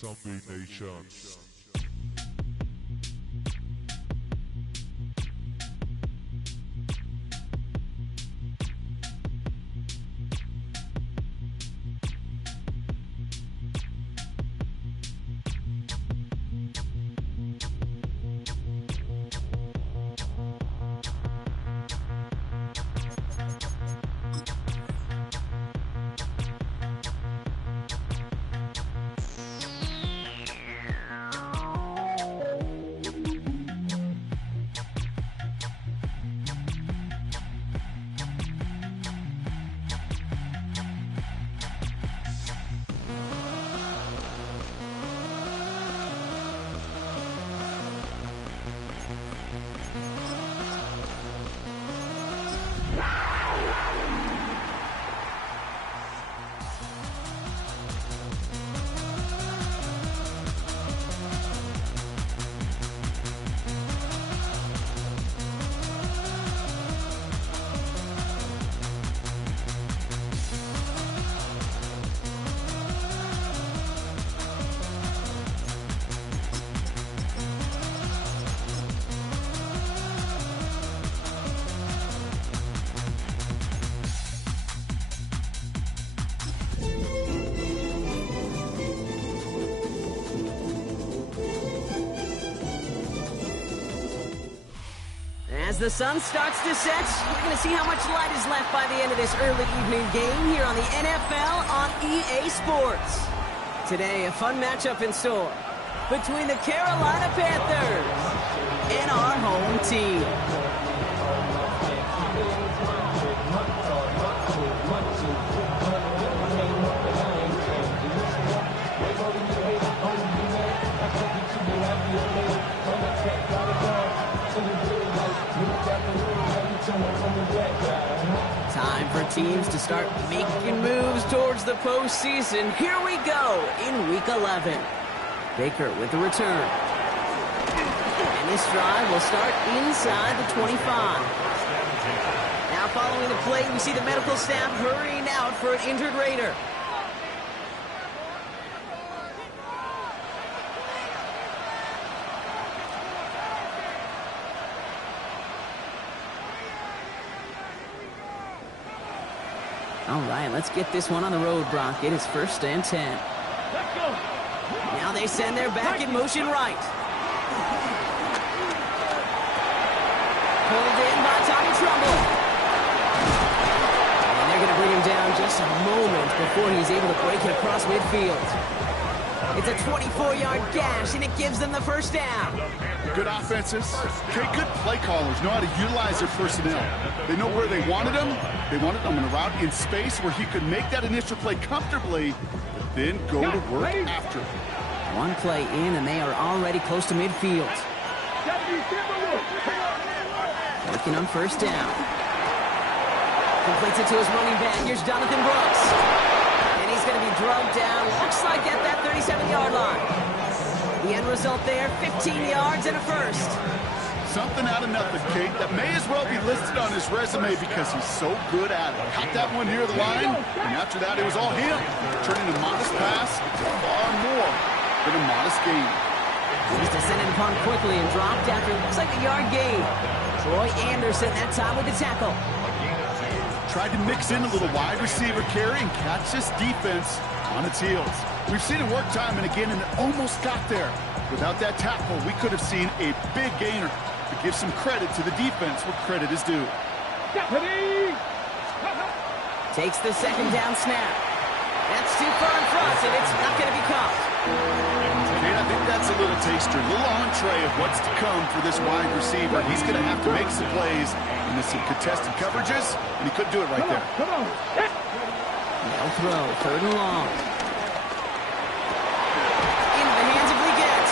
BiB26. As the sun starts to set, we're going to see how much light is left by the end of this early evening game here on the NFL on EA Sports. Today, a fun matchup in store between the Carolina Panthers and our home team. Time for teams to start making moves towards the postseason. Here we go in Week 11. Baker with the return. And this drive will start inside the 25. Now following the play, we see the medical staff hurrying out for an injured Raider. All right, let's get this one on the road, Brock. It is 1st and 10. Now they send their back in motion right. Pulled in by Tommy Trumbull. And they're going to bring him down just a moment before he's able to break it across midfield. It's a 24-yard gash, and it gives them the first down. Good offenses, okay, good play callers know how to utilize their personnel. They know where they wanted them. They wanted them in a route in space where he could make that initial play comfortably, but then go to work after. One play in, and they are already close to midfield. Working on 1st down. Completes it to his running back. Here's Jonathan Brooks. And he's going to be drugged down, looks like at that 37-yard line. The end result there, 15 yards and a first. Something out of nothing, Kate. That may as well be listed on his resume because he's so good at it. Caught that one near the line, and after that, it was all him. Turning a modest pass into far more than a modest gain. He's descended upon quickly and dropped after it looks like a yard gain. Troy Anderson that time with the tackle. Tried to mix in a little wide receiver carry and catch this defense on its heels. We've seen it work time and again, and it almost got there. Without that tackle, we could have seen a big gainer. To give some credit to the defense where credit is due. Takes the 2nd down snap. That's too far in front, and it's not going to be caught. Kate, I think that's a little taster, a little entree of what's to come for this wide receiver. He's going to have to make some plays into some contested coverages, and he couldn't do it right there. No throw, 3rd and long. Into the hands of Leggett.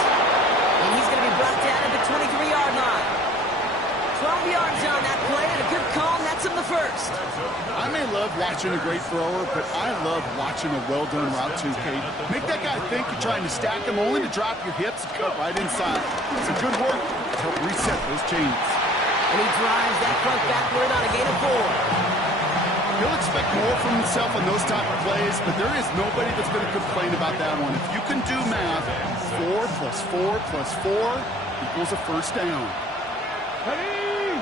And he's going to be brought down at the 23-yard line. 12 yards on that play, and a good call nets him the first. I may love watching a great thrower, but I love watching a well-done route too, Kate. Make that guy think you're trying to stack him, only to drop your hips and cut right inside. Some good work to help reset those chains. And he drives that front backward on a gain of 4. He'll expect more from himself on those type of plays, but there is nobody that's going to complain about that one. If you can do math, plus 4 plus 4 equals a first down. Ready?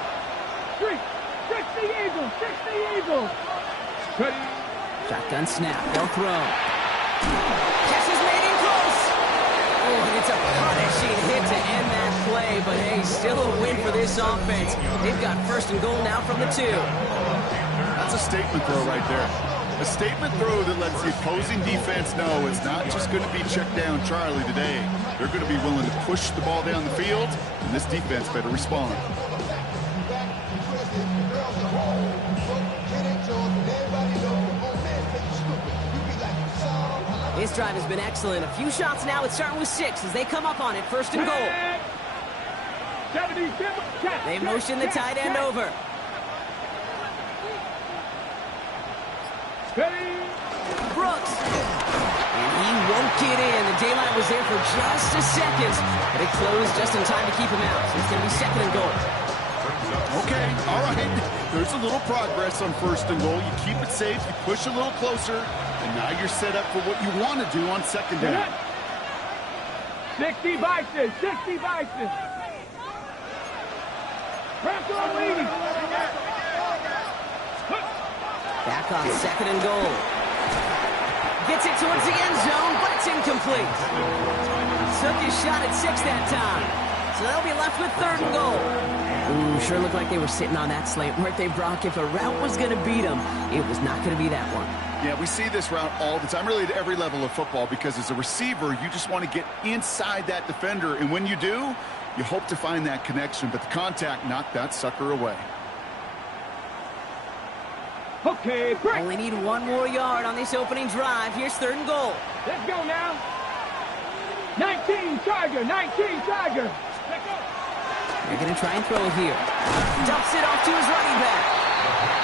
Streak. Six the Eagles. Six the Eagles. Ready? Shotgun snap. They'll throw. Catch is made in close. Oh, and it's a punishing hit to end that play. But, hey, still a win for this offense. They've got first and goal now from the 2. That's a statement throw right there. A statement throw that lets the opposing defense know it's not just going to be check down Charlie today. They're going to be willing to push the ball down the field, and this defense better respond. This drive has been excellent. A few shots now. It's starting with 6 as they come up on it. First and goal. They motion the tight end over. Brooks. And he won't get in. The daylight was there for just a second, but it closed just in time to keep him out. So it's going to be second and goal. Okay, all right. There's a little progress on first and goal. You keep it safe, you push a little closer, and now you're set up for what you want to do on second down. 60 Bison, 60 Bison. Press on leading. Back on second and goal. Gets it towards the end zone, but it's incomplete. Took his shot at 6 that time. So they'll be left with third and goal. Ooh, sure looked like they were sitting on that slant, weren't they, Brock? If a route was going to beat them, it was not going to be that one. Yeah, we see this route all the time, really at every level of football, because as a receiver, you just want to get inside that defender, and when you do, you hope to find that connection, but the contact knocked that sucker away. Okay, break. Only need 1 more yard on this opening drive. Here's third and goal. Let's go now. 19 Tiger, 19 Tiger. They're going to try and throw it here. Dumps it off to his running back.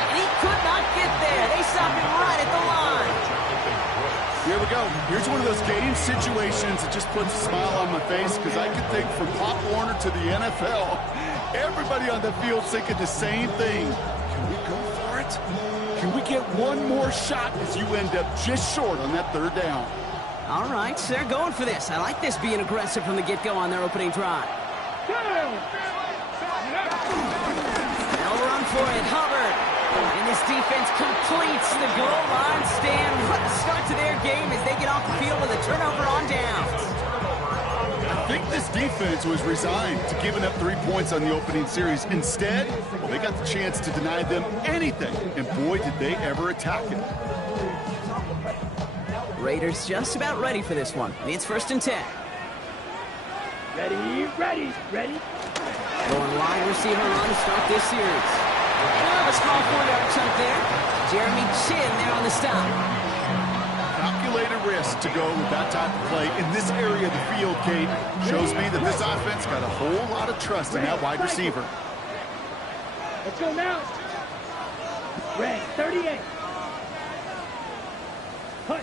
And he could not get there. They stop him right at the line. Here we go. Here's one of those game situations that just puts a smile on my face, because I can think from Pop Warner to the NFL, everybody on the field thinking the same thing. Can we go for it? Can we get one more shot as you end up just short on that third down? All right, so they're going for this. I like this being aggressive from the get-go on their opening drive. They'll run for it, Hubbard. And this defense completes the goal line stand. What a start to their game as they get off the field with a turnover on downs. I think this defense was resigned to giving up 3 points on the opening series. Instead, they got the chance to deny them anything, and boy, did they ever attack it. Raiders just about ready for this one. It's first and 10. Ready, ready, ready. Going wide receiver run to start this series. A small 4-yard chunk there. Jeremy Chin there on the stop. Calculated risk to go with that type of play in this area of the field, Kate. Shows me that this offense got a whole lot of trust in that wide receiver. Let's go now. Red, 38. Hut.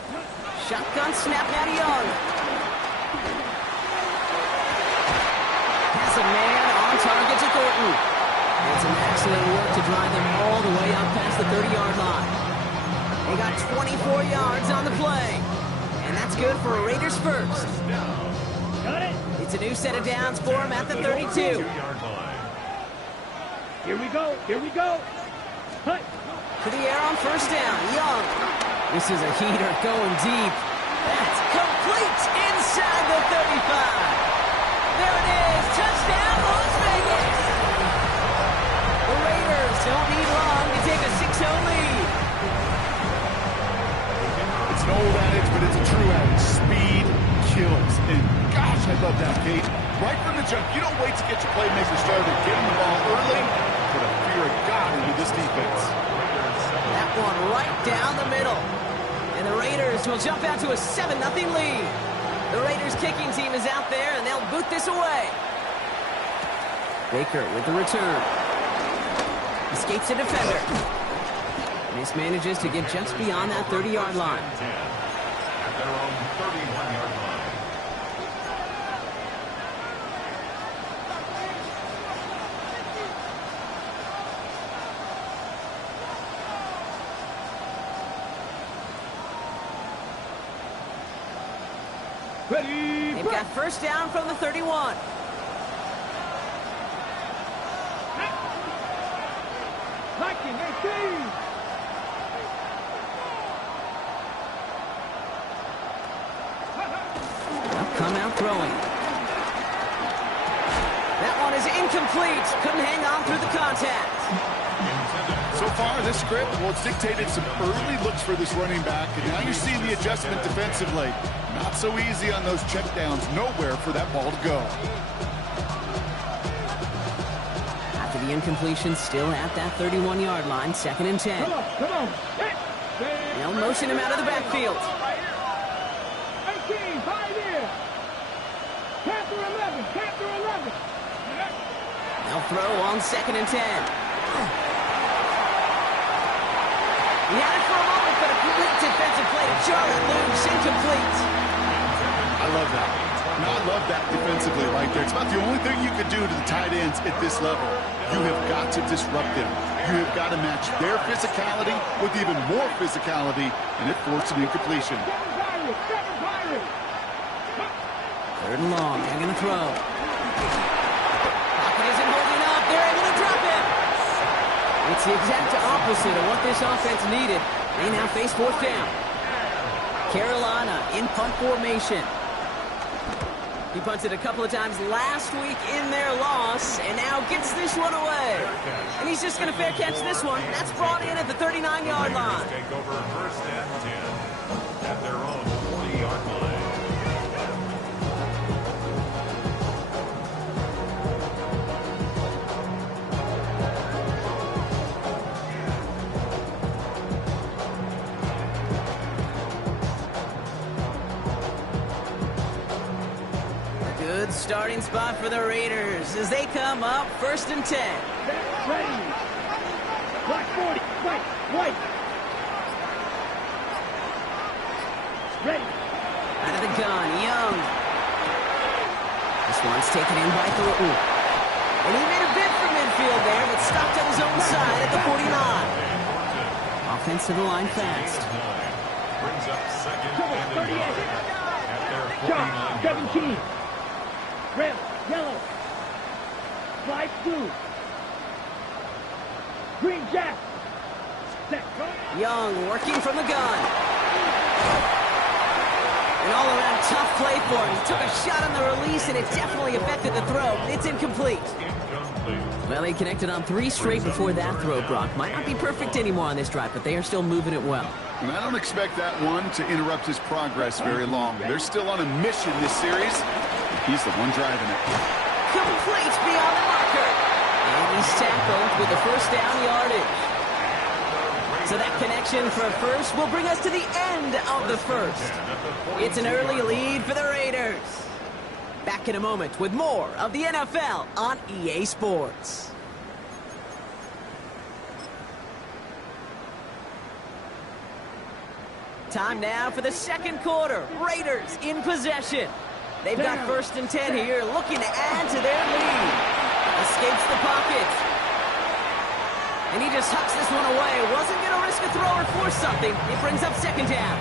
Shotgun snap now to Young. Has a man on target to Thornton. It's an excellent work to drive them all the way up past the 30-yard line. They got 24 yards on the play. And that's good for a Raiders first. Got it. It's a new set of downs for them at the 32. Here we go. Here we go. Hut. To the air on first down. Young. This is a heater going deep. That's complete inside the 35. There it is. Touchdown, Las Vegas. The Raiders don't need long to take a 6-0 lead. It's an old adage, but it's a true adage. Speed kills. And gosh, I love that, Kate. Right from the jump, you don't wait to get your playmaker started. Get him the ball early. Put a fear of God into this defense. That one right down the middle. And the Raiders will jump out to a 7-0 lead. The Raiders kicking team is out there, and they'll boot this away. Baker with the return. Escapes a defender. Mismanages to get just beyond that 30-yard line. At their own 31-yard line. Ready, They've got first down from the 31. Liking 18. Come out throwing. That one is incomplete. Couldn't hang on through the contact. So far, this script, well, it's dictated some early looks for this running back, and now you're seeing the adjustment defensively. Not so easy on those checkdowns. Nowhere for that ball to go. After the incompletion, still at that 31-yard line, 2nd and 10. Come on. They'll motion him out of the backfield. 18, 5 here. Panther 11. They'll throw on 2nd and 10. He had it for a moment, but a great defensive play to Charlie loose, incomplete. I love that. No, I love that defensively right there. It's about the only thing you could do to the tight ends at this level. You have got to disrupt them. You have got to match their physicality with even more physicality, and it forced an incompletion. 3rd and long. They're going to throw. Pocket isn't holding up. They're able to drop it. It's the exact opposite of what this offense needed. They now face 4th down. Carolina in punt formation. He punted a couple of times last week in their loss, and now gets this one away. And he's just going to fair catch this one. That's brought in at the 39-yard line. Take over 1st and 10 at their own 40-yard line. Good starting spot for the Raiders as they come up 1st and 10. Ready. Black 40. White. Ready. Out of the gun, Young. This one's taken in by Thornton. And he made a bid for midfield there, but stopped on his own side at the 49. Offense to the line fast. Brings up 2nd and 38. at their John 49. 17. Red, yellow. Light blue. Green jack. Set. Young working from the gun. An all-around tough play for him. He took a shot on the release, and it definitely affected the throw. It's incomplete. Well, they connected on 3 straight before that throw, Brock. Might not be perfect anymore on this drive, but they are still moving it well. And I don't expect that one to interrupt his progress very long. They're still on a mission this series. He's the one driving it. Complete beyond the marker. And he's tackled with the 1st down yardage. So that connection for a first will bring us to the end of the 1st. It's an early lead for the Raiders. Back in a moment with more of the NFL on EA Sports. Time now for the 2nd quarter. Raiders in possession. They've got 1st and 10 here, looking to add to their lead. Escapes the pocket. And he just hucks this one away. Wasn't going to risk a throw or force something. It brings up 2nd down.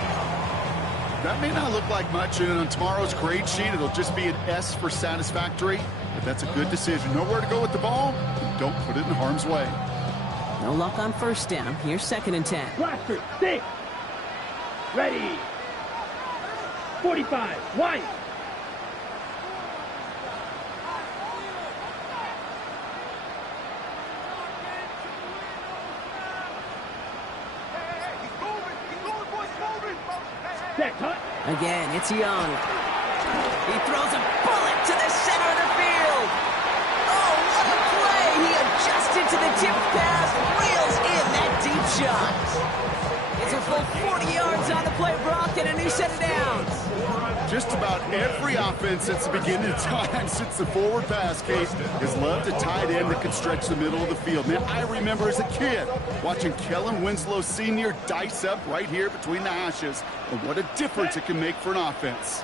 That may not look like much, and on tomorrow's grade sheet, it'll just be an S for satisfactory. But that's a good decision. Nowhere to go with the ball. Don't put it in harm's way. No luck on 1st down. Here's 2nd and 10. Blaster, 6. Ready. 45. White. Again, it's Young. He throws a bullet to the center of the field. Oh, what a play! He adjusted to the tip pass, reels in that deep shot. It's a full 40 yards on the play, Brock, and a new set of downs. Just about every offense since the beginning of time, since the forward pass case, has loved a tight end that can stretch the middle of the field. Man, I remember as a kid watching Kellen Winslow Sr. dice up right here between the hashes. And what a difference it can make for an offense.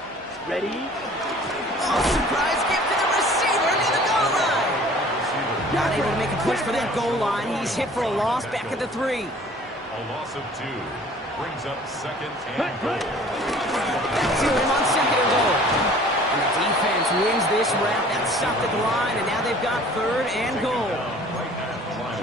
Ready. Oh, surprise gift to the receiver near the goal line. Not able to make a push for that goal line. He's hit for a loss back at the 3. A loss of 2 brings up 2nd and goal. Back to him on second and goal. And the defense wins this round. That's stopped at the line, and now they've got third and goal.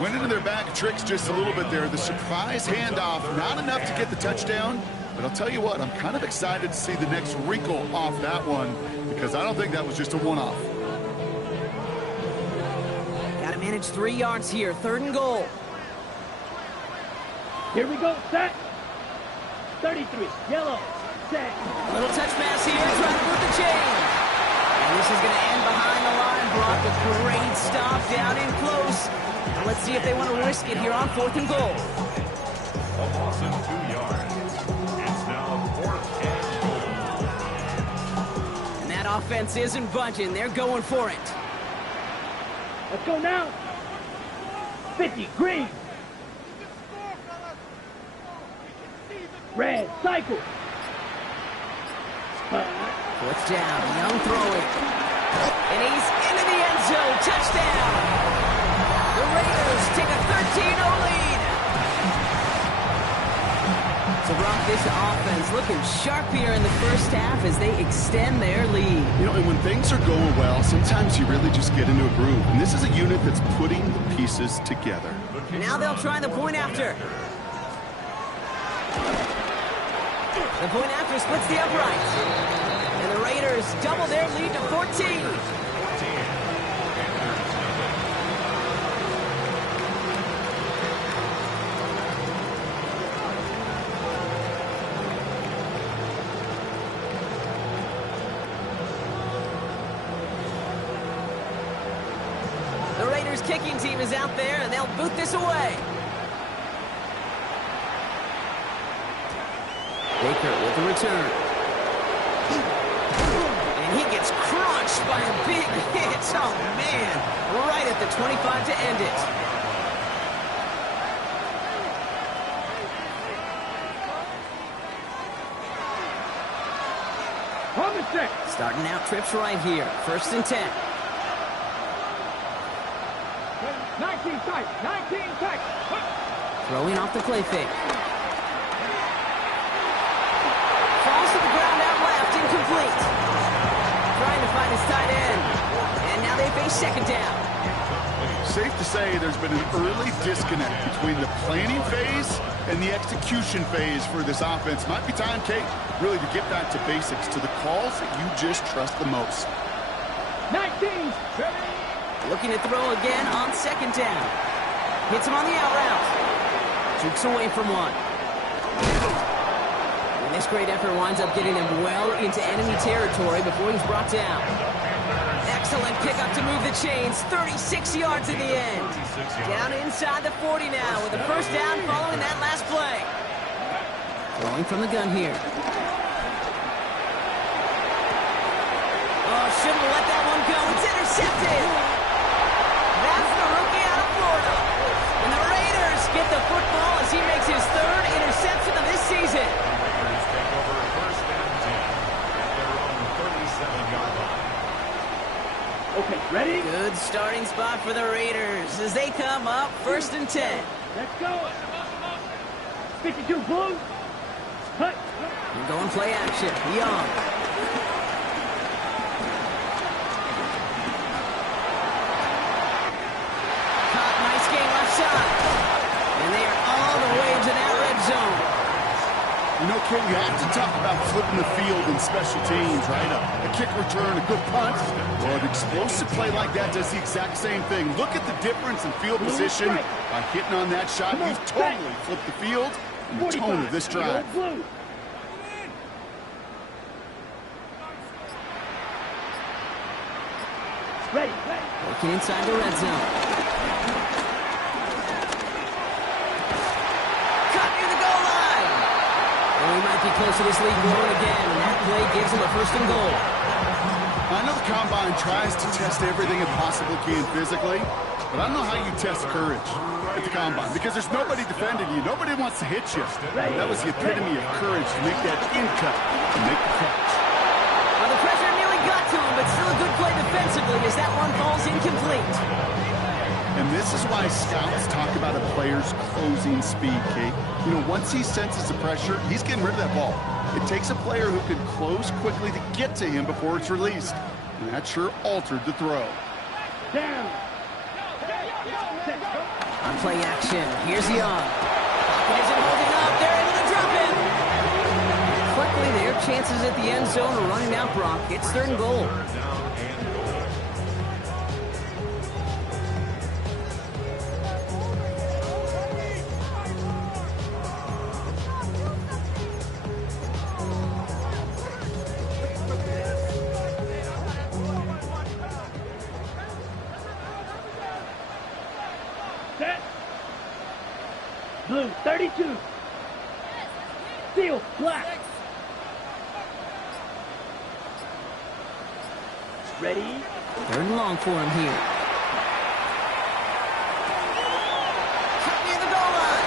Went into their bag of tricks just a little bit there. The surprise handoff, not enough to get the touchdown. But I'll tell you what, I'm kind of excited to see the next wrinkle off that one because I don't think that was just a one-off. Got to manage 3 yards here. Third and goal. Here we go, set. 33, yellow, set. A little touch pass here, trying to move the chain. And this is going to end behind the line. Brock, a great stop down in close. Now let's see if they want to risk it here on fourth and goal. A loss of 2 yards. It's now fourth and goal. And that offense isn't budging. They're going for it. Let's go now. 50, green. Red, cycle. Fourth down, Young throwing. And he's into the end zone. Touchdown. The Raiders take a 13-0 lead. So, Brock, this offense looking sharp here in the first half as they extend their lead. You know, and when things are going well, sometimes you really just get into a groove. And this is a unit that's putting the pieces together. Now they'll try the point after. The point after splits the uprights. And the Raiders double their lead to 14. The Raiders kicking team is out there, and they'll boot this away. Baker with the return. And he gets crunched by a big hit. Oh, man. Right at the 25 to end it. Starting out trips right here. First and 10. 19 tight, 19 tight. Throwing off the play fake. Falls to the ground out left, incomplete. Trying to find his tight end. And now they face second down. Safe to say there's been an early disconnect between the planning phase and the execution phase for this offense. Might be time, Kate, really to get back to basics, to the calls that you just trust the most. 19, Looking to throw again on second down. Hits him on the out route. Jukes away from one. And this great effort winds up getting him well into enemy territory before he's brought down. Excellent pickup to move the chains. 36 yards in the end. Down inside the 40 now with a first down following that last play. Throwing from the gun here. Oh, shouldn't have let that one go. It's intercepted. That's the rookie out of Florida. And the Raiders get the football as he makes his third interception of this season. Raiders take over first and 10 at their own 37-yard line. Okay, ready? Good starting spot for the Raiders as they come up first and 10. Let's go. 52 blue. Hut. And going play action. Young. Caught, nice game left side. And they are all the way to that red zone. You know, Kate, you have to talk about flipping the field in special teams, right? A kick return, a good punt. Well, an explosive play like that does the exact same thing. Look at the difference in field position by hitting on that shot. You've totally flipped the field and the tone of this drive. Ready. Working inside the red zone. Cut near the goal line. And we might be close to this league growing again. And that play gives him a first and goal. I know the Combine tries to test everything it possibly can physically, but I don't know how you test courage at the Combine because there's nobody defending you. Nobody wants to hit you. That was the epitome of courage to make that in cut, to make the catch. Well, the pressure nearly got to him, but still a good play defensively as that one falls incomplete. And this is why scouts talk about a player's closing speed, Kate. You know, once he senses the pressure, he's getting rid of that ball. It takes a player who can close quickly to get to him before it's released. And that sure altered the throw. Down. On play action, here's Young. Pocket isn't holding up, they're able to drop it. Quickly, their chances at the end zone are running out, Brock. It's 3rd and goal. Third down and goal. Set. Blue, 32. Steel, black. Ready? 3rd and long for him here. Cut near the goal line.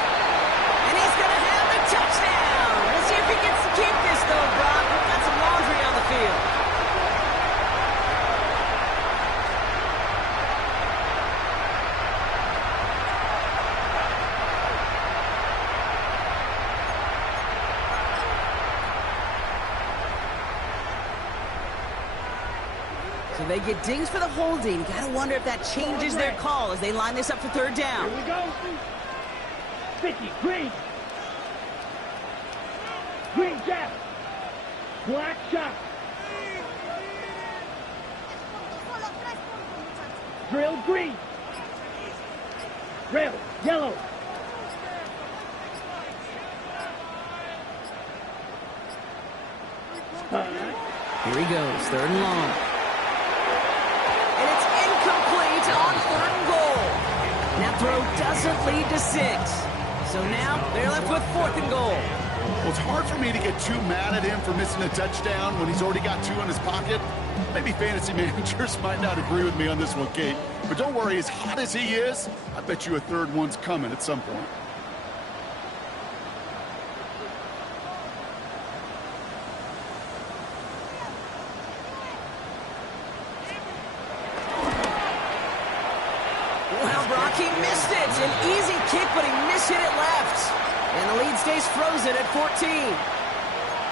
And he's going to have the touchdown. We'll see if he gets to keep this, though, Brock. We've got some laundry on the field. So they get dings for the holding. Gotta wonder if that changes their call as they line this up for 3rd down. Here we go. 50, green. Green jab. Black shot. Drill green. Drill yellow. Here he goes, 3rd and long. And it's incomplete on 3rd and goal. That throw doesn't lead to 6. So now they're left with 4th and goal. Well, it's hard for me to get too mad at him for missing a touchdown when he's already got 2 in his pocket. Maybe fantasy managers might not agree with me on this one, Kate. But don't worry, as hot as he is, I bet you a 3rd one's coming at some point. Well, Brock, he missed it. An easy kick, but he mishit it left. And the lead stays frozen at 14.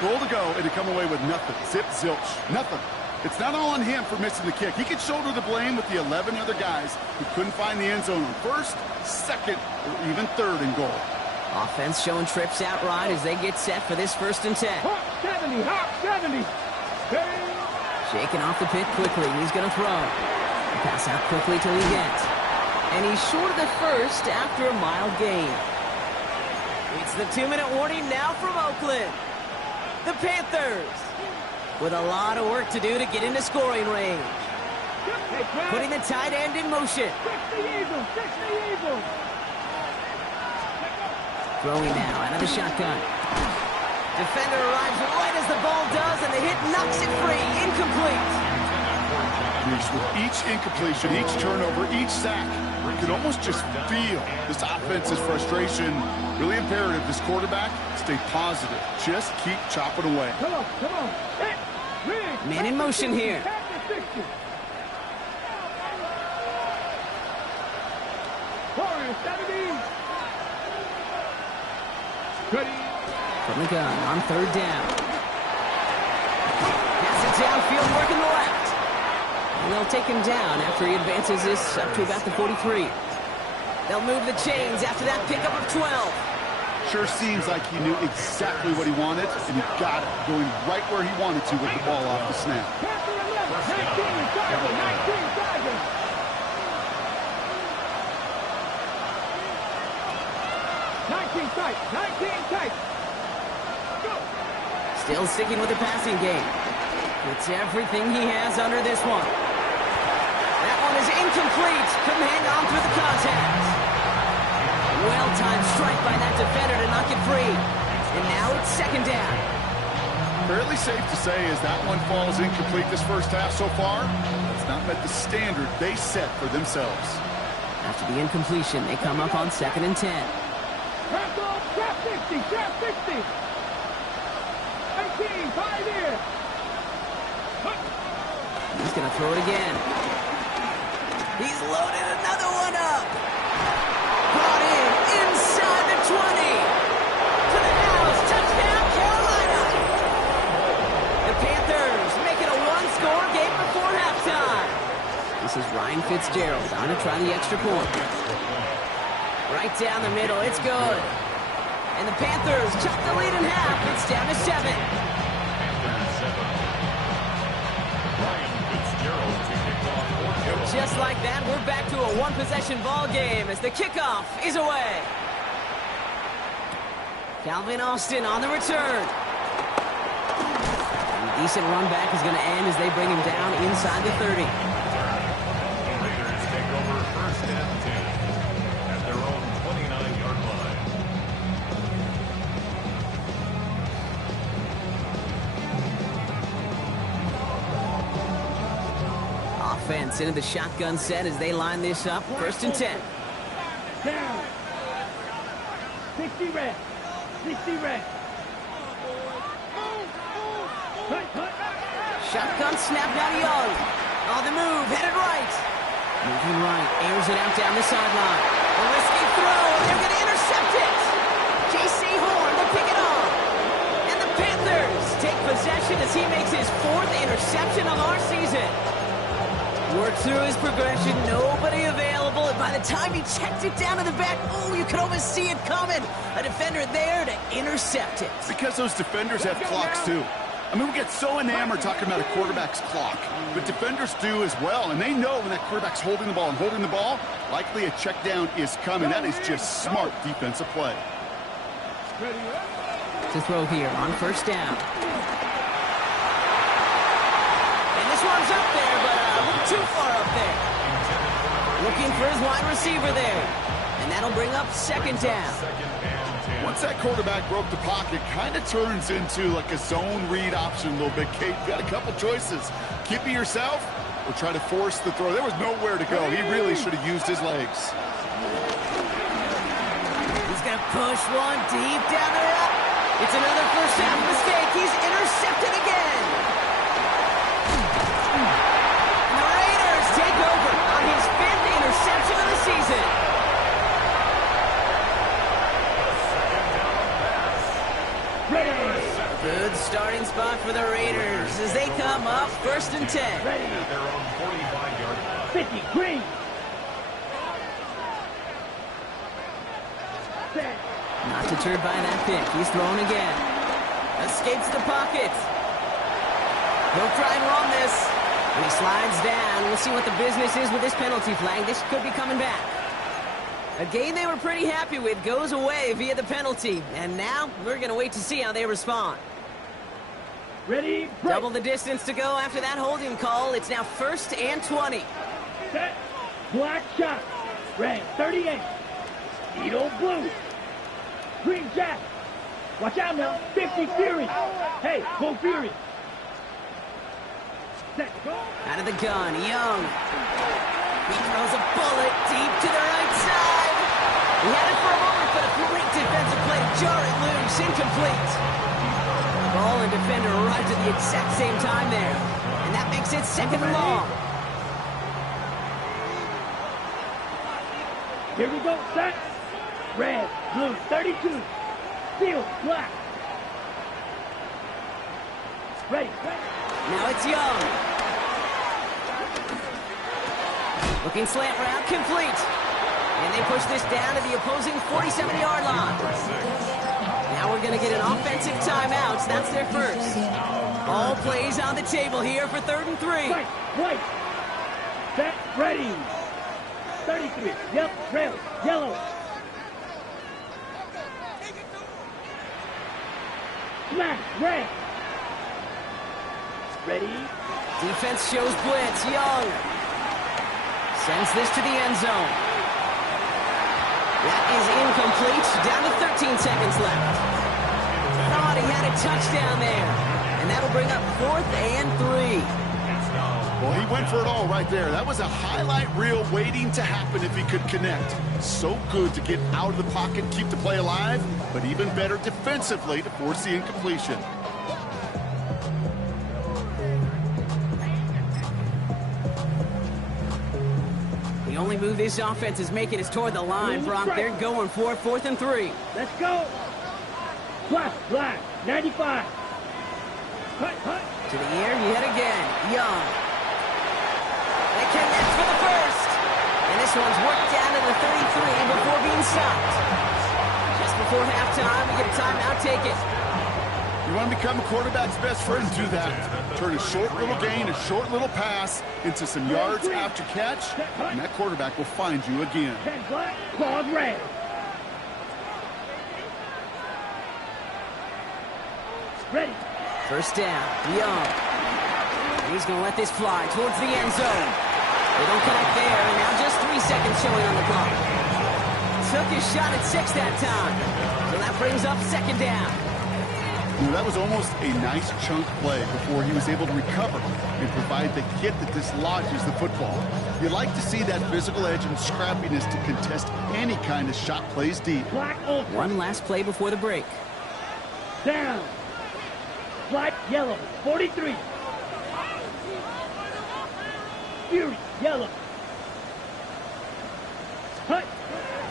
Goal to go, and to come away with nothing. Zip, zilch, nothing. It's not all on him for missing the kick. He could shoulder the blame with the 11 other guys who couldn't find the end zone on 1st, 2nd, or even 3rd and goal. Offense showing trips out right as they get set for this 1st and 10. Hawk 70, Hawk 70. Shaking off the pit quickly. He's going to throw. Pass out quickly till he gets. And he's short of the 1st after a mild gain. It's the 2-minute warning now from Oakland. The Panthers with a lot of work to do to get into scoring range. Putting the tight end in motion. Throwing now out of the shotgun. Defender arrives right as the ball does, and the hit knocks it free. Incomplete. With each incompletion, each turnover, each sack, you can almost just feel this offense's frustration. Really imperative this quarterback stay positive. Just keep chopping away. Come on, come on. Man in motion here. From the gun on 3rd down. Pass it downfield, working the left. And they'll take him down after he advances this up to about the 43. They'll move the chains after that pickup of 12. Sure seems like he knew exactly what he wanted, and he got it, going right where he wanted to with the ball off the snap. 19 tight, 19 tight. Go. Still sticking with the passing game. Puts everything he has under this one. That one is incomplete. Couldn't hang on through the contact. Well-timed strike by that defender to knock it free. And now it's 2nd down. Fairly safe to say as that one falls incomplete this 1st half so far, that's not met the standard they set for themselves. After the incompletion, they come up on 2nd and 10. Trap 60, trap 60. 18, 5 here. He's going to throw it again. He's loaded another one up. Brought in inside the 20. To the house. Touchdown, Carolina. This is Ryan Fitzgerald on to try the extra point. Right down the middle, it's good. And the Panthers cut the lead in half. It's down to 7. Panthers 7. Ryan Fitzgerald to kick off for Carolina. Just like that, we're back to a one-possession ball game as the kickoff is away. Calvin Austin on the return. And a decent run back is going to end as they bring him down inside the 30. Raiders take over first and 10 at their own 29-yard line. Offense into the shotgun set as they line this up. First and 10. Down. 60 red. 60 red. Cut, cut. Shotgun snap, now to Young. On the move, headed right. Moving right, airs it out down the sideline. A risky throw, and they're going to intercept it. J.C. Horn will pick it off. And the Panthers take possession as he makes his 4th interception of our season. Worked through his progression, nobody available, and by the time he checked it down to the back, oh, you could almost see it coming. A defender there to intercept it. Because those defenders have clocks too. I mean, we get so enamored talking about a quarterback's clock, but defenders do as well, and they know when that quarterback's holding the ball, likely a check down is coming. That is just smart defensive play. To throw here on first down. And this one's up there, but a little too far up there. Looking for his wide receiver there. And that'll bring up second down. Once that quarterback broke the pocket, kind of turns into like a zone read option a little bit. Kate, you got a couple choices. Keep it yourself or try to force the throw. There was nowhere to go. He really should have used his legs. He's going to push one deep down there. It's another first half mistake. He's intercepted again. And the Raiders take over on his 5th interception of the season. Good starting spot for the Raiders as they come up first and 10. Ready. At their own 45-yard line. 50 green. Set. Not deterred by that pick. He's thrown again. Escapes the pocket. He'll try and run this. And he slides down. We'll see what the business is with this penalty flag. This could be coming back. A game they were pretty happy with goes away via the penalty. And now we're going to wait to see how they respond. Ready, break. Double the distance to go after that holding call. It's now first and 20. Set. Black shot. Red 38. Needle blue. Green jack. Watch out now. 50 Fury. Hey, go Fury. Set, go. Out of the gun, Young. He throws a bullet deep to the right side. He had it for a moment, but a great defensive play to jar it loose. Incomplete. Ball and defender arrived at the exact same time there. And that makes it second and long. Here we go. Set. Red, blue, 32. Field, black. Ready. Now it's Young. Looking slant route, complete. And they push this down to the opposing 47-yard line. Now we're going to get an offensive timeout. That's their first. All plays on the table here for 3rd and 3. White. Set, ready. 33. Yep, red, yellow. Black, red. Ready. Defense shows blitz. Young sends this to the end zone. That is incomplete. Down to 13 seconds left. Thought he had a touchdown there. And that'll bring up 4th and 3. Well, he went for it all right there. That was a highlight reel waiting to happen if he could connect. So good to get out of the pocket, keep the play alive, but even better defensively to force the incompletion. The only move this offense is making is toward the line, Brock. They're going for 4th and 3. Let's go. Black, 95. Cut. To the air, yet again. Young. They connect for This one's worked down to the 33 before being stopped. Just before halftime, we get a timeout taken. You want to become a quarterback's best friend? Do that. Turn a short little gain, a short little pass into some yards after catch, and that quarterback will find you again. 10 black, claws red. Ready. First down, Young. He's going to let this fly towards the end zone. They don't connect there, and now just 3 seconds showing on the clock. Took his shot at 6 that time. So that brings up second down. You know, that was almost a nice chunk play before he was able to recover and provide the hit that dislodges the football. You like to see that physical edge and scrappiness to contest any kind of shot plays deep. Black ultra. One last play before the break. Down. Black, yellow, 43. Fury, yellow. Hut.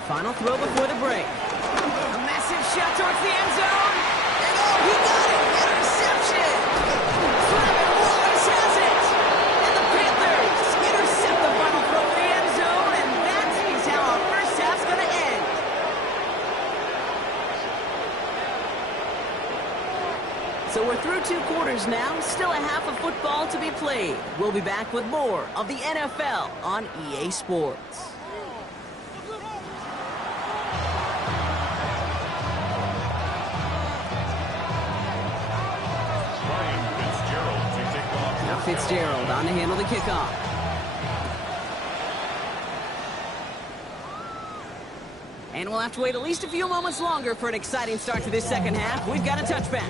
Final throw before the break. A massive shot towards the end zone. And oh, he got it! Interception! Trevor Lawrence has it! And the Panthers intercept the final throw in the end zone, and that is how our first half's going to end. So we're through 2 quarters now, still a half of football to be played. We'll be back with more of the NFL on EA Sports. Fitzgerald on to handle the kickoff. And we'll have to wait at least a few moments longer for an exciting start to this second half. We've got a touchback.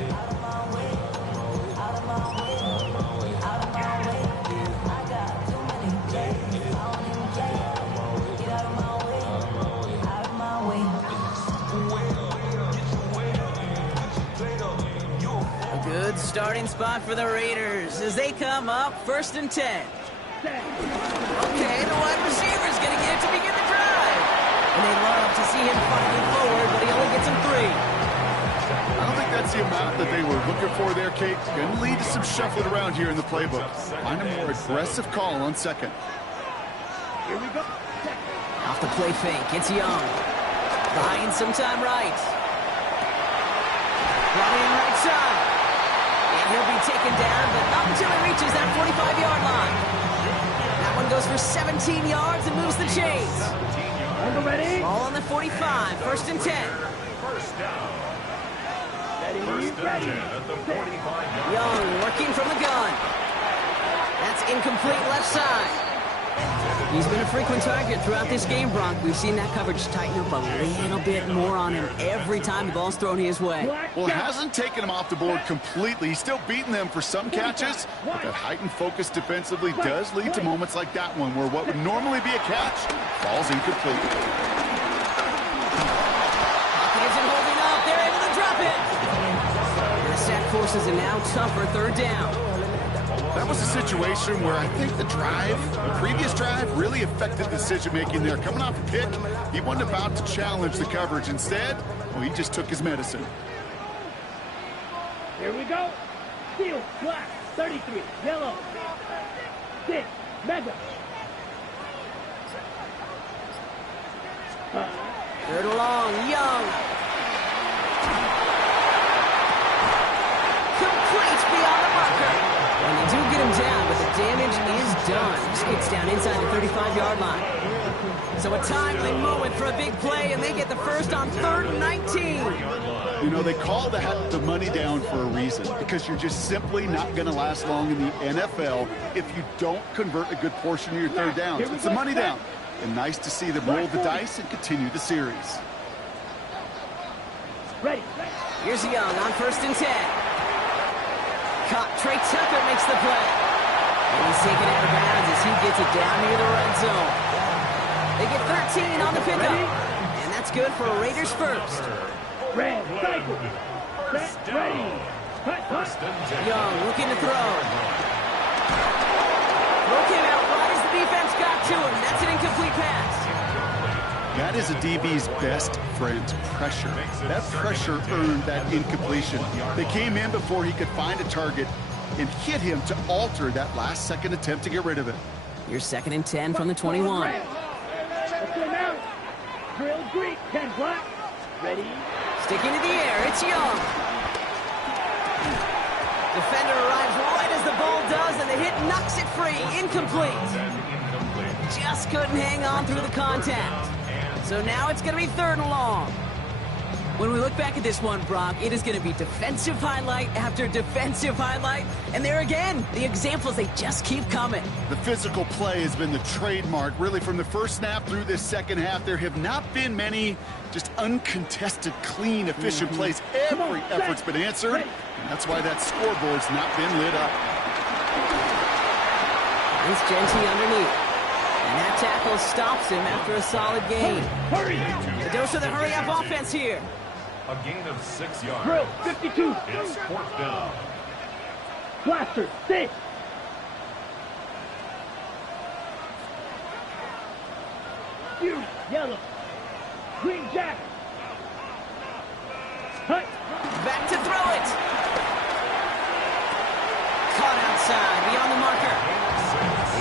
Good starting spot for the Raiders as they come up 1st and 10. Okay, the wide receiver's going to get it to begin the drive. And they love to see him fighting forward, but he only gets him 3. I don't think that's the amount that they were looking for there, Kate. Going to lead to some shuffling around here in the playbook. Find a more aggressive call on second. Here we go. Off the play fake, it's Young. Buying some time right. Running right side. He'll be taken down, but not until he reaches that 45-yard line. That one goes for 17 yards and moves the chains. Ready? Ball on the 45, 1st and 10. Ready. Young working from the gun. That's incomplete left side. He's been a frequent target throughout this game, Bronk. We've seen that coverage tighten up a little bit more on him every time the ball's thrown his way. Well, it hasn't taken him off the board completely. He's still beating them for some catches, but that heightened focus defensively does lead to moments like that one where what would normally be a catch falls incomplete. Pocket isn't holding up. They're able to drop it. The sack forces a now tougher 3rd down. That was a situation where I think the previous drive, really affected decision-making there. Coming off a pick, he wasn't about to challenge the coverage. Instead, well, he just took his medicine. Here we go. Steel, black, 33, yellow. 6, mega. 3rd and long, Young. Complete beyond the marker. And they do get him down, but the damage is done. Skids down inside the 35-yard line. So a timely moment for a big play, and they get the first on 3rd and 19. You know, they call that the money down for a reason, because you're just simply not going to last long in the NFL if you don't convert a good portion of your 3rd downs. It's the money down. And nice to see them roll the dice and continue the series. Ready. Here's Young on 1st and 10. Caught. Trey Tucker makes the play. And he's taken out of bounds as he gets it down near the red zone. They get 13 on the pickup. And that's good for a Raiders first. Red, cycle. Set, ready. Hut. Young looking to throw. Throw came out right as the defense got to him. That's an incomplete pass. That is a DB's best friend, pressure. That pressure earned that incompletion. They came in before he could find a target and hit him to alter that last-second attempt to get rid of it. Your 2nd and 10 from the 21. drill Greek. 10 black. Ready? Sticking to the air, it's Young. Defender arrives right as the ball does, and the hit knocks it free. Incomplete. Just couldn't hang on through the contact. So now it's going to be 3rd and long. When we look back at this one, Brock, it is going to be defensive highlight after defensive highlight. And there again, the examples, they just keep coming. The physical play has been the trademark. Really, from the first snap through this second half, there have not been many just uncontested, clean, efficient plays. Every effort's been answered, and that's why that scoreboard's not been lit up. It's Genty underneath. And that tackle stops him after a solid gain. Hurry! The dose of the hurry-up offense here. A gain of 6 yards. Drill 52. It's 4th down. Blaster 6. Fury yellow. Green jack. Hut. Back to throw it. Caught outside, beyond the marker.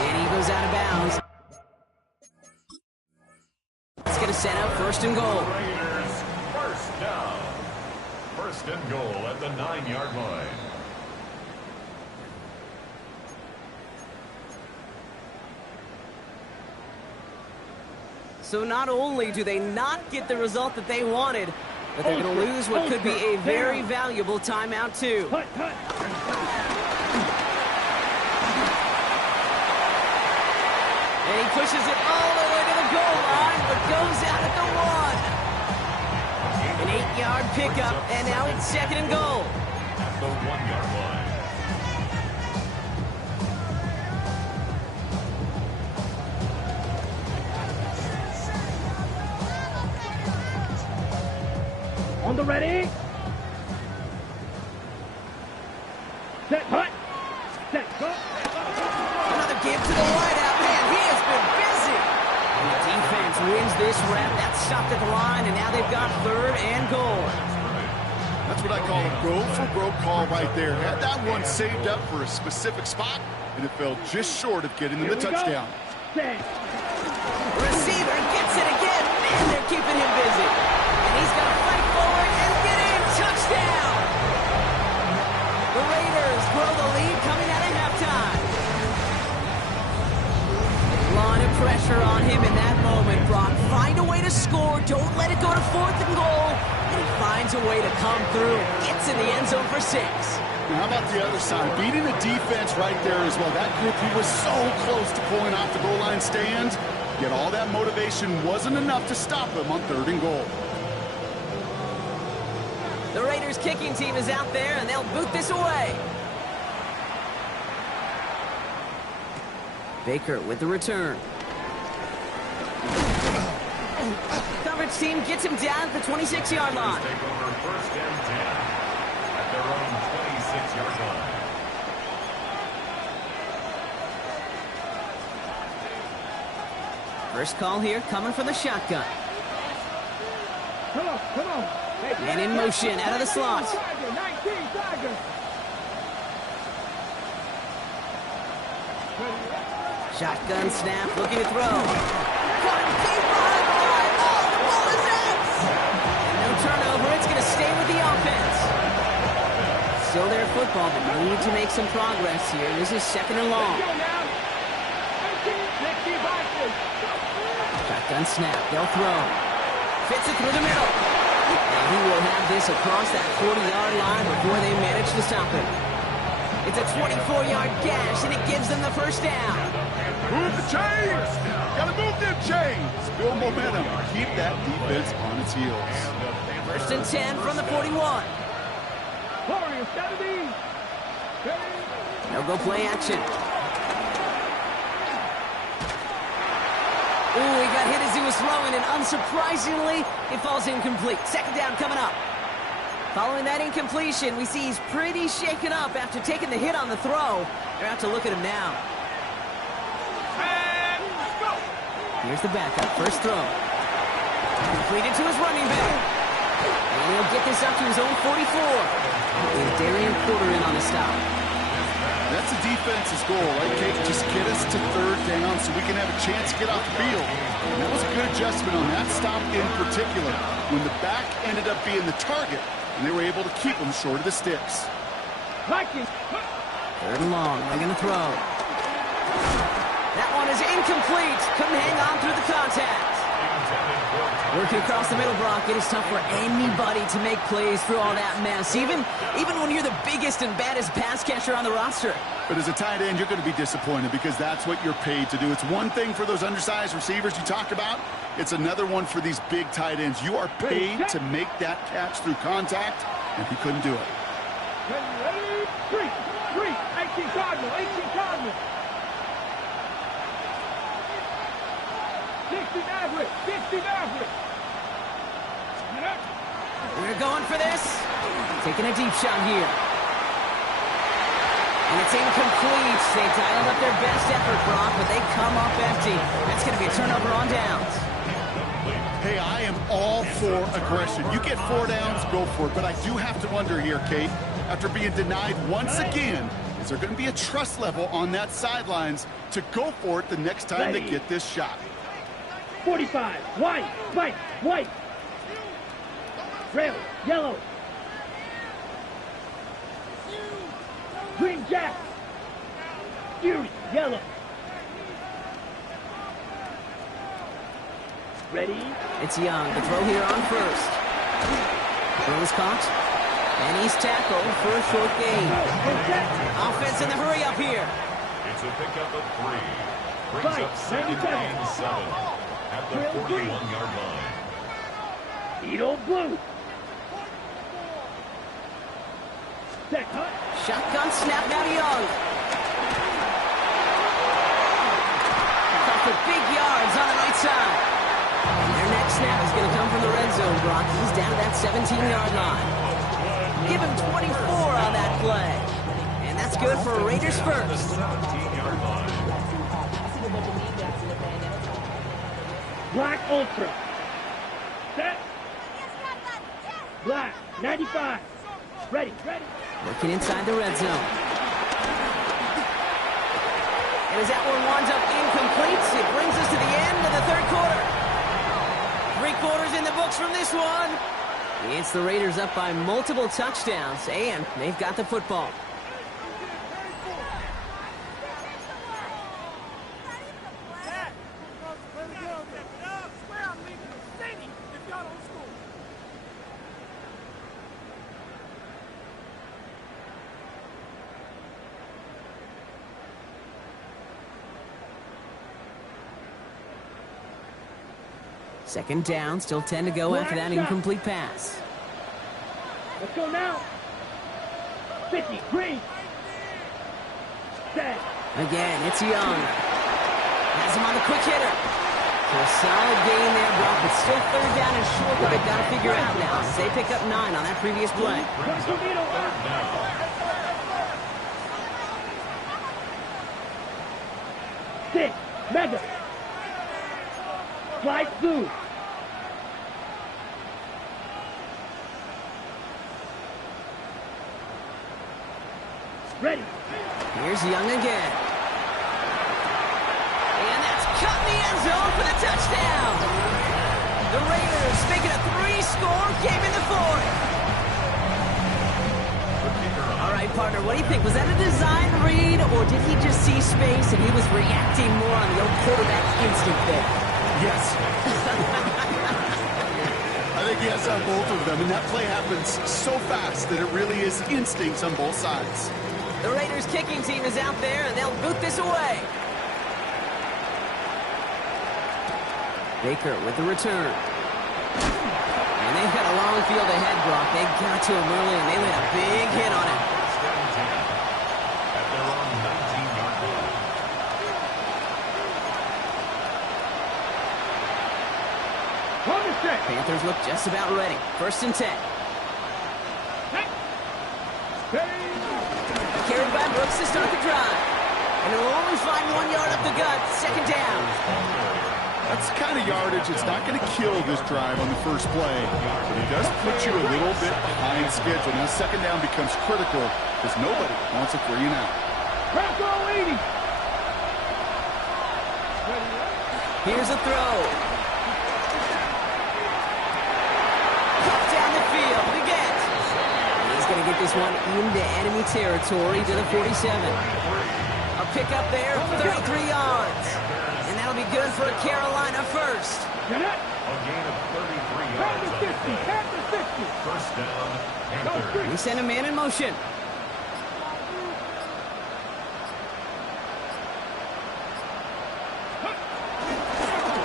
And he goes out of bounds. It's going to set up 1st and goal. Raiders, 1st down. 1st and goal at the 9-yard line. So not only do they not get the result that they wanted, but they're going to lose what could be a very valuable timeout too. Hut, hut. And he pushes it all the way to the goal line, but goes out at the 1. An 8-yard pickup, and now it's 2nd and goal. At the 1-yard line. On the ready. Set, hut. Set, go. Another give to the wideout. Man, he has been busy. And the defense wins this rep. That's stopped at the line, and now they've got 3rd and goal. That's what I call a go-for-broke call right there. Had that one saved up for a specific spot, and it fell just short of getting them the touchdown. Set. Receiver gets it again. Man, they're keeping him busy. And he's going to fight forward and get in. Touchdown! The Raiders grow the lead coming out of halftime. A lot of pressure on him in that moment, Brock. Find a way to score. Don't let it go to 4th and goal. And he finds a way to come through. Gets in the end zone for 6. Now, how about the other side? Beating the defense right there as well. That group, he was so close to pulling off the goal line stand, yet all that motivation wasn't enough to stop him on 3rd and goal. The Raiders kicking team is out there, and they'll boot this away. Baker with the return. Coverage team gets him down at the 26-yard line. Take over 1st and 10 at their own 26-yard line. First call here coming from the shotgun. Come on, come on. Hey, Man in motion out of the slot. 19 Tiger. Shotgun snap, looking to throw. Caught him deep behind the line. Oh, the ball is out! And no turnover, it's going to stay with the offense. Still their football, but need to make some progress here. This is 2nd and long. Shotgun snap, they'll throw. Fits it through the middle. And he will have this across that 40-yard line before they manage to stop him. It's a 24-yard gash, and it gives them the 1st down. Move the chains! Gotta move them chains! Build momentum. Keep that defense on its heels. 1st and 10 from the 41. No go play action. Ooh, he got hit as he was throwing, and unsurprisingly, it falls incomplete. 2nd down coming up. Following that incompletion, we see he's pretty shaken up after taking the hit on the throw. They're out to look at him now. Here's the backup. First throw. Completed to his running back. And he'll get this up to his own 44. With Darian Porter in on the stop. That That's the defense's goal, right, Kate? Just get us to third down so we can have a chance to get off the field. And that was a good adjustment on that stop in particular, when the back ended up being the target, and they were able to keep them short of the sticks. Third and long. They're going to throw. That one is incomplete. Couldn't hang on through the contact. Working across the middle, Brock. It is tough for anybody to make plays through all that mess, even when you're the biggest and baddest pass catcher on the roster. But as a tight end, you're going to be disappointed because that's what you're paid to do. It's one thing for those undersized receivers you talk about. It's another one for these big tight ends. You are paid to make that catch through contact, and he couldn't do it. Ready? 18 Cardinal. 60 Maverick. We're going for this. Taking a deep shot here. And it's incomplete. They dialed up their best effort, Brock, but they come up empty. That's going to be a turnover on downs. Hey, I am all for aggression. You get 4 downs, go for it. But I do have to wonder here, Kate, after being denied once again, is there going to be a trust level on that sidelines to go for it the next time they get this shot? 45. White. Red, yellow. Green Jack. Fury, yellow. Ready? It's Young. The throw here on first. Throw is caught. And he's tackled for a short gain. Offense in the hurry up here. It's a pickup of 3. Brings up 7 at the 41-yard line. Edo Blue. Set cut. Shotgun snap now to Young. Caught for big yards on the right side. And their next snap is going to come from the red zone, Brock. He's down to that 17-yard line. Give him 24 on that play. And that's good for Raiders first. 17-yard line. Black Ultra. Set. Black, 95. Ready. Working inside the red zone. And as that one winds up incomplete, it brings us to the end of the third quarter. 3 quarters in the books from this one. It's the Raiders up by multiple touchdowns, and they've got the football. Second down, still 10 to go after that incomplete pass. Let's go now. 50, green. Set. Again, it's Young. Has him on the quick hitter. So a solid gain there, Brock, but still third down and short that they've got to figure out now as they pick up 9 on that previous play. Six, mega. Slide through. Ready. Here's Young again. And that's cut in the end zone for the touchdown. The Raiders making a 3-score game in the fourth. All right, partner, what do you think? Was that a design read, or did he just see space and he was reacting more on the old quarterback instinct there? Yes. I think yes on both of them, and that play happens so fast that it really is instincts on both sides. The Raiders kicking team is out there, and they'll boot this away. Baker with the return. And they've got a long field ahead, Brock. They got to him early, and they laid a big hit on him. At their own 19-yard line. Panthers look just about ready. First and 10. Carried by Brooks to start the drive. And it'll only find 1 yard up the gut. Second down. That's the kind of yardage it's not going to kill this drive on the first play, but it does put you a little bit behind schedule. Now second down becomes critical because nobody wants a 3 and out. Bronco 80. Here's a throw. Cut down the field again. He's going to get this one into enemy territory to the 47. A pickup there, 33 yards. And that'll be good for a Carolina first. A gain of 33 yards. Panthers 50. First down, Panthers. We send a man in motion.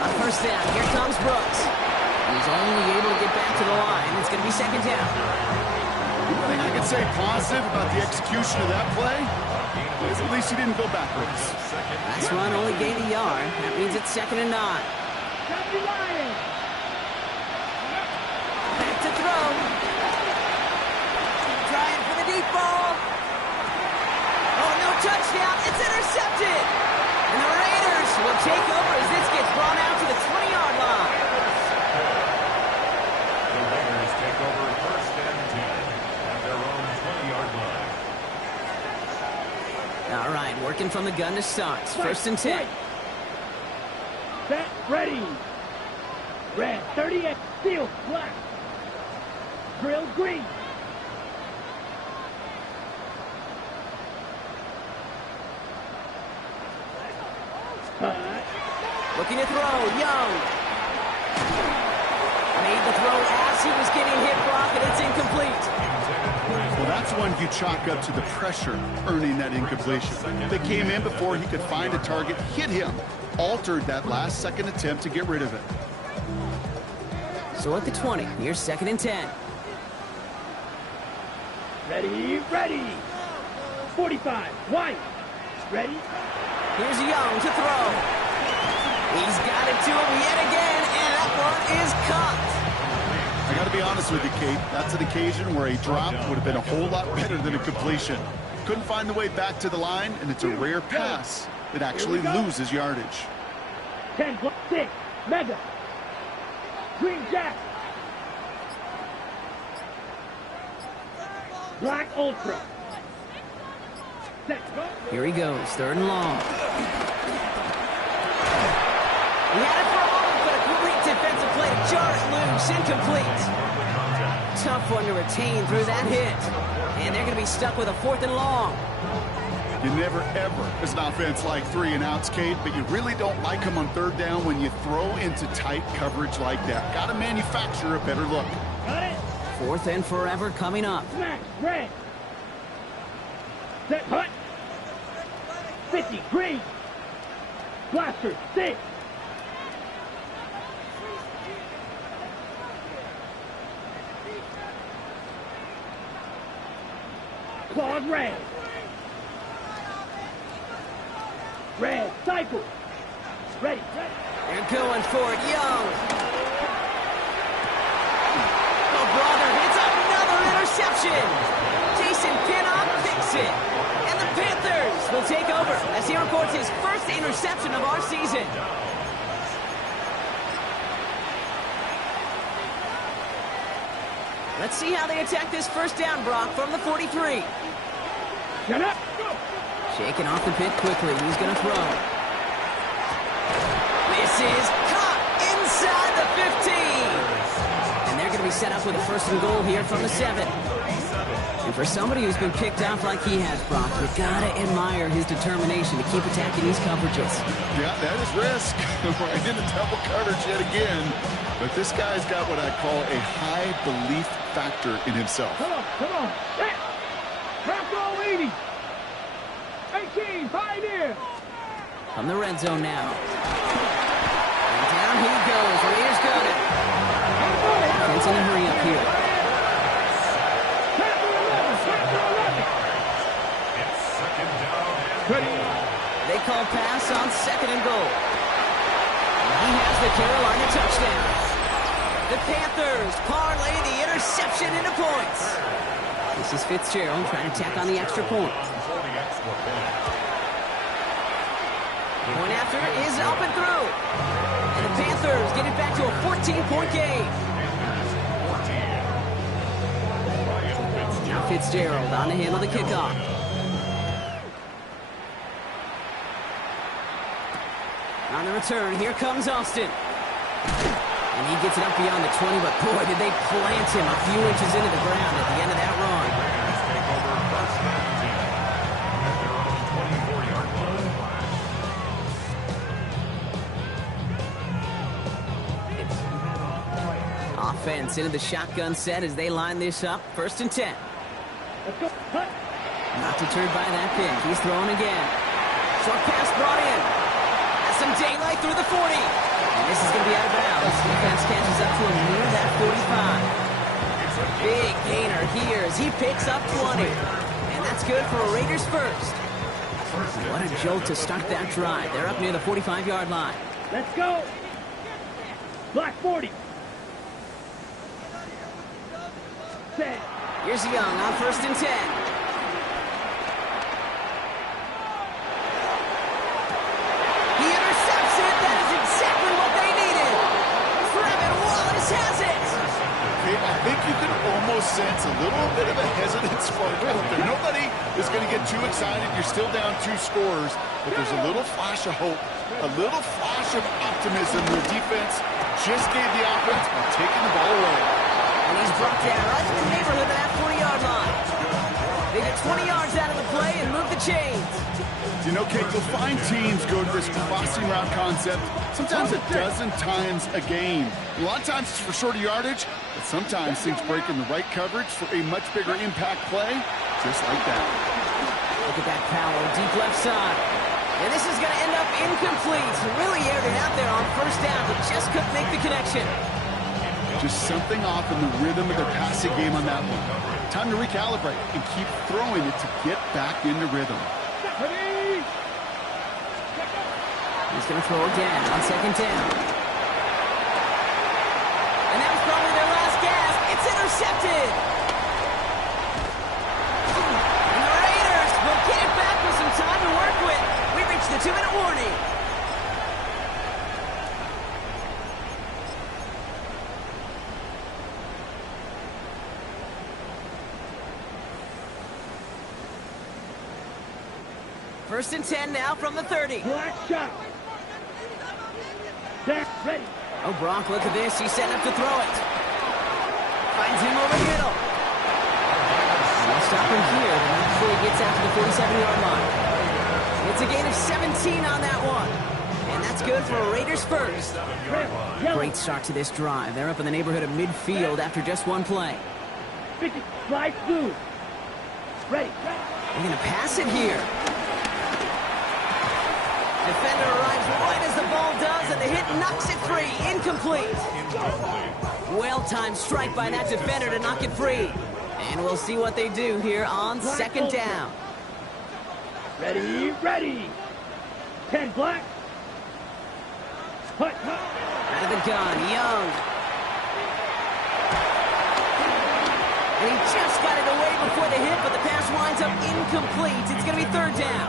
On first down, here comes Brooks. He's only able to get back to the line. It's going to be second down. One thing I can say positive about the execution of that play is at least he didn't go backwards. Last run only gained a yard. That means it's 2nd and 9. Got the Lions. Back to throw. Trying for the deep ball. Oh, no touchdown. It's intercepted. And the Raiders will take over as this gets brought out to the 20-yard line. The Raiders take over first and 10 at their own 20-yard line. All right, working from the gun to start. First and 10. Set, ready. Red, 38, steel, black. Drill, green. Looking to throw, Young. Made the throw as he was getting hit, Brock, and it's incomplete. Well, that's one you chalk up to the pressure earning that incompletion. They came in before he could find a target, hit him, altered that last-second attempt to get rid of it. So at the 20, here's 2nd and 10. Ready, ready. 45, White. Ready. Here's Young to throw. He's got it to him yet again, and that one is caught. I got to be honest with you, Kate. That's an occasion where a drop would have been a whole lot better than a completion. Couldn't find the way back to the line, and it's a rare pass that actually loses yardage. 10, 6, Mega. Green Jack. Black Ultra. Set, go. Here he goes, 3rd and long. He had it for a moment, but a great defensive play to jar it loose, incomplete. Tough one to retain through that hit. And they're going to be stuck with a 4th and long. You never, ever, as an offense, like 3 and outs, Kate, but you really don't like them on 3rd down when you throw into tight coverage like that. Got to manufacture a better look. Got it. 4th and forever coming up. Smash, red. Set, hut. 50, green. Blaster, 6. Claws, red. Red, cycle. Ready, ready. They're going for it, Young. Oh, brother, it's another interception. Jason Pinnock picks it. And the Panthers will take over as he records his first interception of our season. Let's see how they attack this first down, Brock, from the 43. Get up, go. Shaking off the pit quickly. He's going to throw. This is caught inside the 15. And they're going to be set up with a 1st and goal here from the 7. And for somebody who's been picked off like he has, Brock, you got to admire his determination to keep attacking these coverages. Yeah, that is risk. Right into double coverage yet again. But this guy's got what I call a high belief factor in himself. Come on. Set. Bronco 80. 18, Pioneer. From the red zone now. And down he goes. Raiders got it. Offense in a hurry up here. It's 2nd down and Ready. They call pass on 2nd and goal. And he has the Carolina touchdown. The Panthers parlay the interception into points. This is Fitzgerald trying to tack on the extra point. Point after is up and through. And the Panthers get it back to a 14-point game. Now Fitzgerald on to handle the kickoff. On the return, here comes Austin. And he gets it up beyond the 20, but boy, did they plant him a few inches into the ground at the end of that run. Raiders take over first and 10 at their own 24-yard line. Offense into the shotgun set as they line this up. First and 10. Let's go. Cut. Not deterred by that pick. He's throwing again. Short pass brought in. Has some daylight through the 40. And this is going to be out of bounds. Defense catches up to him near that 45. Big gainer here as he picks up 20. And that's good for a Raiders first. What a jolt to start that drive. They're up near the 45-yard line. Let's go. Black 40. Set. Here's Young on first and 10. He intercepts it. That is exactly what they needed. Trevin Wallace has it. I think you can almost sense a little bit of a hesitance spark out there. Nobody is going to get too excited. You're still down 2 scores, but there's a little flash of hope, a little flash of optimism. The defense just gave the offense by taking the ball away. And he's brought down right in the neighborhood of that 40-yard line. They get 20 yards out of the play and move the chains. You know, Kate, you'll find teams go to this crossing route concept sometimes a dozen times a game. A lot of times it's for shorter yardage, but sometimes things break in the right coverage for a much bigger impact play, just like that. Look at that power, deep left side. And this is going to end up incomplete. Really aired it out there on first down, but just couldn't make the connection. Just something off in the rhythm of their passing game on that one. Time to recalibrate and keep throwing it to get back into rhythm. He's going to throw again on second down. And that was probably their last gasp. It's intercepted. And the Raiders will get it back with some time to work with. We reached the 2-minute warning. First and 10 now from the 30. Black shot. They're ready. Oh, Brock, look at this. He's setting up to throw it. Finds him over the middle. They'll stop him here before he gets out to the 47-yard line. It's a gain of 17 on that one. And that's good for a Raiders first. Great start to this drive. They're up in the neighborhood of midfield after just one play. 50. Slide through. Ready. They're going to pass it here. Defender arrives right as the ball does, and the hit knocks it free. Incomplete. Well-timed strike by that defender to knock it free. And we'll see what they do here on second down. Ready, ready. 10 black. Hut, hut. Out of the gun, Young. And he just got it away before the hit, but the pass winds up incomplete. It's going to be third down.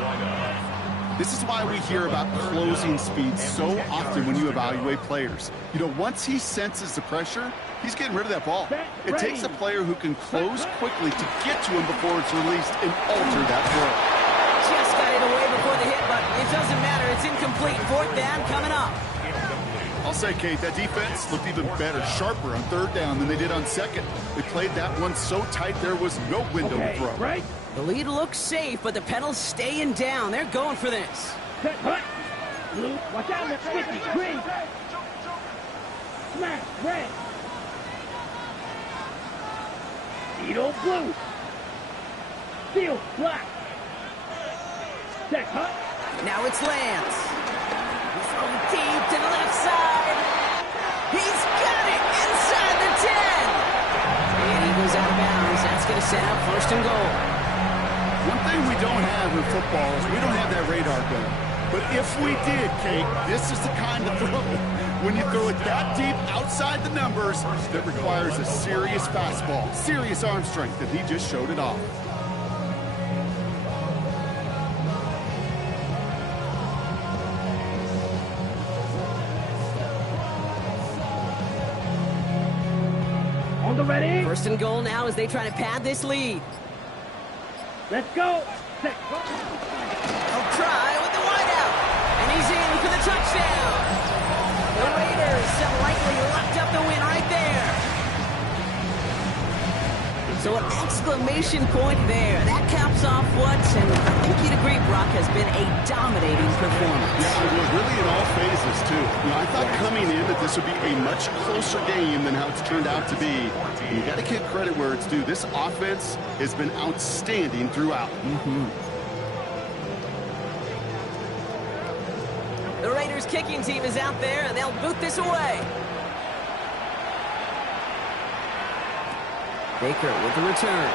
This is why we hear about closing speed so often when you evaluate players. You know, once he senses the pressure, he's getting rid of that ball. It takes a player who can close quickly to get to him before it's released and alter that throw. Just got it away before the hit, but it doesn't matter. It's incomplete. Fourth down coming up. I'll say, Kate, that defense looked even better, sharper on third down than they did on second. They played that one so tight there was no window to throw. Right. The lead looks safe, but the pedal's staying down. They're going for this. Set, hut. Blue, watch out, that's 50. Green. Smash, red. Needle, blue. Steel, black. Set, hut. Now it's Lance. He's throwing deep to the left side. He's got it inside the 10. And he goes out of bounds. That's going to set up first and goal. One thing we don't have in football is we don't have that radar gun. But if we did, Kate, this is the kind of throw, when you throw it that deep outside the numbers, that requires a serious fastball, serious arm strength, and he just showed it off. On the ready. First and goal now as they try to pad this lead. Let's go. Set. They'll try with the wideout. And he's in for the touchdown. exclamation point there. That caps off what, and I think you'd agree, Brock, has been a dominating performance. Yeah, it was really in all phases, too. You know, I thought coming in that this would be a much closer game than how it's turned out to be. And you got to give credit where it's due. This offense has been outstanding throughout. The Raiders kicking team is out there, and they'll boot this away. Baker with the return.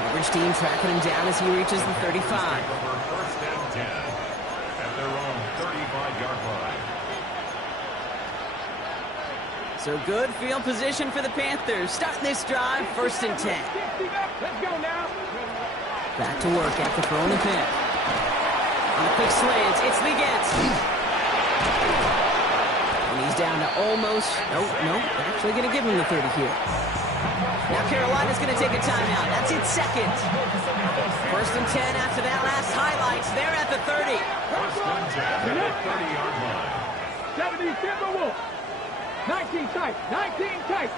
Coverage team tracking him down as he reaches the 35. First and 10 at their own 35-yard line. So good field position for the Panthers. Starting this drive, first and 10. Let's go now. Back to work after throwing the pick. On a quick slant, it's Liggins. And he's down to almost, nope, actually going to give him the 30 here. Now Carolina's going to take a timeout. That's its second. First and 10 after that last highlights. They're at the 30. First and 10 at the 30-yard line. 70 Timberwolves. 19 tight. 19 tight.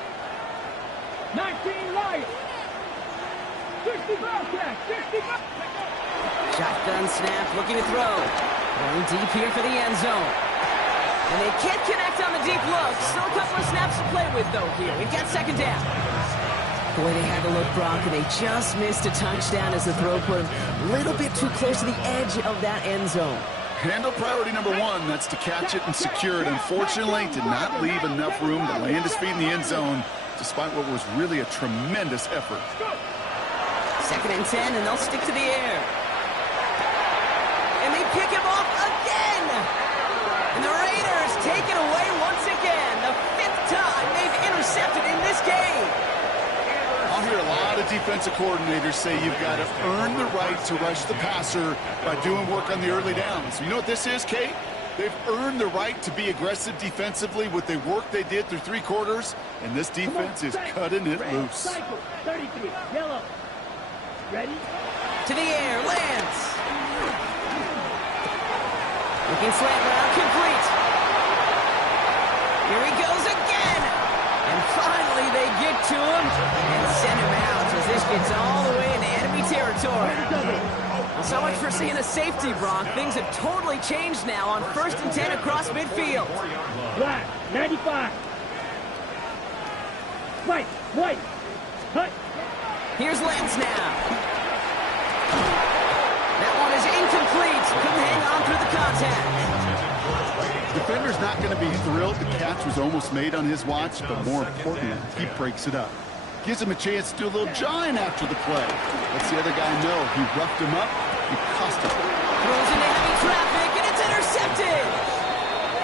19 Lions. 60 Bobcats. 60 Bobcats. Shotgun snap, looking to throw. Going deep here for the end zone. And they can't connect on the deep look. Still a couple of snaps to play with, though, here. We've got second down. Boy, they had to look, Brock, and they just missed a touchdown as the throw put him a little bit too close to the edge of that end zone. Handle priority number one, that's to catch it and secure it. Unfortunately, did not leave enough room to land his feet in the end zone, despite what was really a tremendous effort. Second and 10, and they'll stick to the air. And they pick him off again! And the Raiders take it away once again. The fifth time they've intercepted in this game. I'll hear a lot of defensive coordinators say you've got to earn the right to rush the passer by doing work on the early downs. You know what this is, Kate? They've earned the right to be aggressive defensively with the work they did through three quarters, and this defense is cutting it loose. Cycle. 33. Yellow. Ready? To the air, lands. Looking slant route, complete. Here he goes again. And finally they get to him and send him out as this gets all the way into enemy territory. Well, so much for seeing a safety, Brock. Things have totally changed now on first and 10 across midfield. Black. 95. White. Cut. Here's Lance now. That one is incomplete. Couldn't hang on through the contact. Defender's not going to be thrilled. The catch was almost made on his watch, but more importantly, he breaks it up. Gives him a chance to do a little jawing after the play. Lets the other guy know he roughed him up. He cost him. Throws into heavy traffic, and it's intercepted.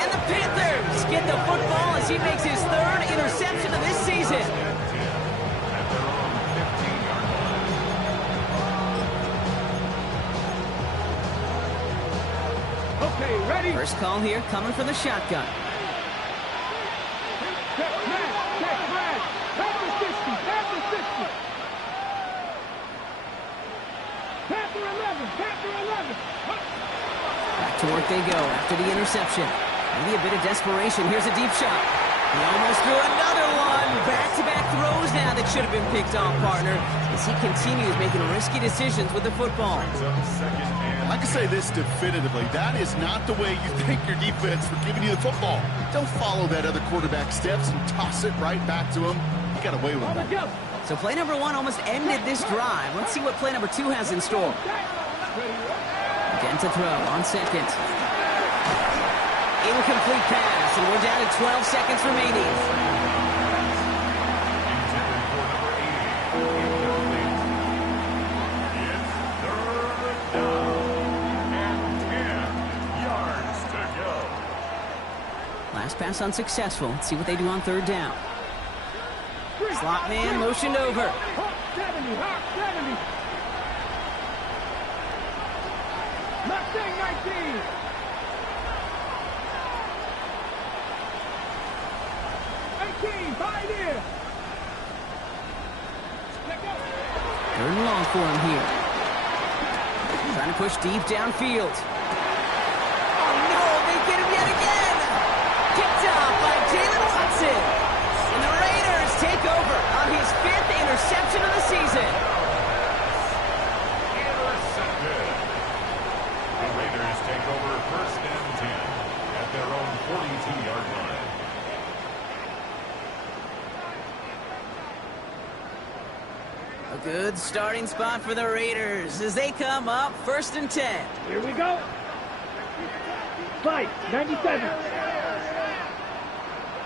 And the Panthers get the football as he makes his third interception of this season. Okay, ready? First call here coming from the shotgun. Check Brad. Panther 60. Panther 11. Back to work they go after the interception. Maybe a bit of desperation. Here's a deep shot. He almost threw another one. Back-to-back throws now that should have been picked off, partner, as he continues making risky decisions with the football. I can say this definitively. That is not the way you thank your defense for giving you the football. Don't follow that other quarterback steps and toss it right back to him. You got away with that. So play number one almost ended this drive. Let's see what play number two has in store. Again to throw on second. Incomplete pass, and we're down to 12 seconds remaining. Last pass unsuccessful. Let's see what they do on third down. Slot man motioned over. 70. Mustang 19. Pioneer. Third and long for him here. Trying to push deep downfield. Oh no, they get him yet again. Picked up by Jalen Watson. And the Raiders take fifth interception of the season. Intercepted. The Raiders take over first and 10 at their own 42-yard line. A good starting spot for the Raiders as they come up first and 10. Here we go. Fight, 97.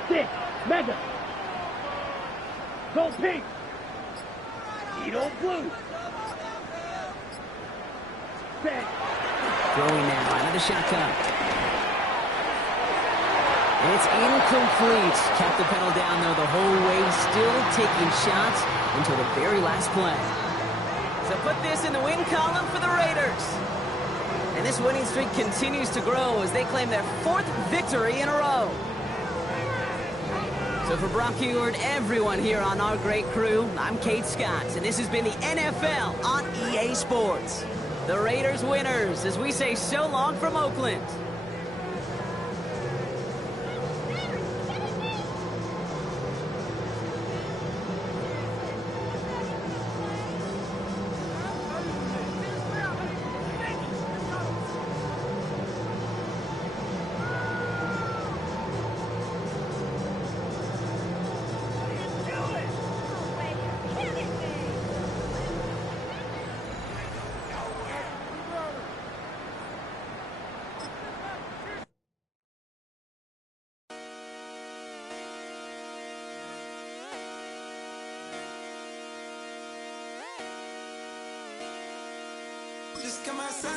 6, Mega. Go pink. Edo blue. Set. Throwing now out of the shotgun. It's incomplete. Kept the pedal down, though, the whole way, still taking shots until the very last play. So put this in the win column for the Raiders. And this winning streak continues to grow as they claim their 4th victory in a row. So for Brock Ewart, everyone here on our great crew, I'm Kate Scott, and this has been the NFL on EA Sports. The Raiders winners as we say so long from Oakland. Just come outside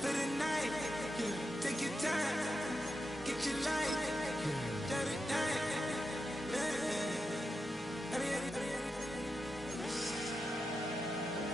for the night. Yeah, take your time, get your life.